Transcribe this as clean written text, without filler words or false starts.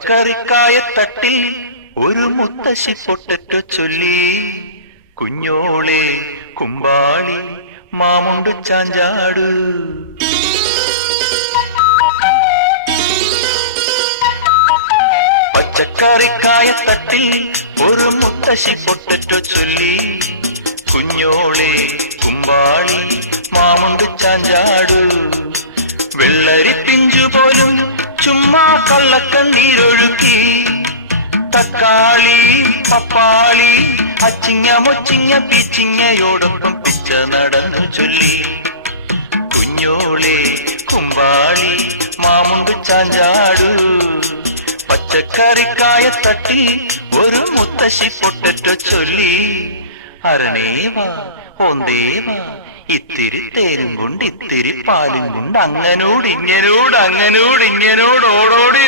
പച്ചക്കറിക്കായത്തട്ടിൽ ഒരു മുത്തശ്ശി പൊട്ടറ്റോ ചൊല്ലി. കുഞ്ഞോളെ കുമ്പാളി മാമുണ്ടു ചാഞ്ചാടു. പച്ചക്കറിക്കായത്തട്ടിൽ ഒരു മുത്തശ്ശി പൊട്ടറ്റോ ചൊല്ലി. കുഞ്ഞോളെ കുമ്പാളി മാമുണ്ടു ചാഞ്ചാടു. വെള്ളരി പിഞ്ചു പോലും ചുമ്മാ കള്ളക്കണ്ണീരൊഴുക്കി. തക്കാളി പപ്പാളി അച്ചിങ്ങ മൊച്ചിങ്ങ പീച്ചിങ്ങയോടൊപ്പം പിച്ച നടന്നു ചൊല്ലി. കുഞ്ഞോളെ കുമ്പാളി മാമുണ്ടു ചാഞ്ചാടു. പച്ചക്കറിക്കായത്തട്ടി ഒരു മുത്തശ്ശി പൊട്ടറ്റോ ചൊല്ലി. അരണേവാ ഓന്തേവാ ഇത്തിരി തേരും കൊണ്ട് ഇത്തിരി പാലും കൊണ്ട് അങ്ങനോട് ഇങ്ങനോട് ഓടോടി